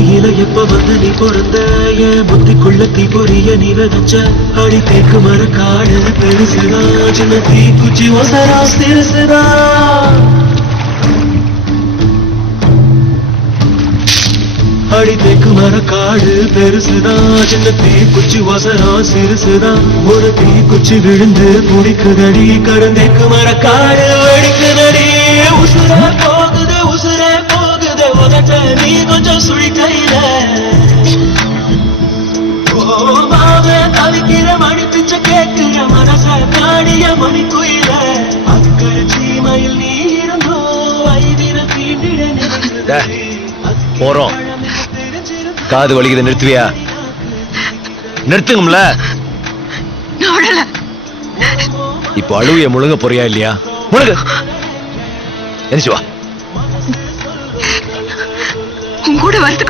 பூமியில எப்ப வந்து நீ பிறந்த என் புத்திக்குள்ள தீ பொரிய நீ விதைச்ச அடி தேக்கு மர காடு பெருசுதா சின்ன தீ குச்சி ஒசரா சிறுசுதா அடி தேக்கு மர காடு பெருசுதா சின்ன தீ குச்சி ஒசரா சிறுசுதா ஒரு தீ குச்சி விழுந்து குடிக்குதடி கருந்தேக்கு மர காடு வெடிக்குதடி உசுரே போகுது உதட்ட நீ கொஞ்சம் சுழி கையில மாவே தவிக்கிற மணி பிச்சை கேட்கிற மனச காடிய மணி குயில அக்கறை சீமையில் நீ இருந்தோ வைதிர தீண்டிட போறோம். காது வலிக்குது, நிறுத்துவியா? நிறுத்துங்கம்ல. இப்போ அழுவிய முழுங்க போறியா இல்லையா? முழுங்க. எந்திரிச்சு வா. உன் கூட வரதுக்கு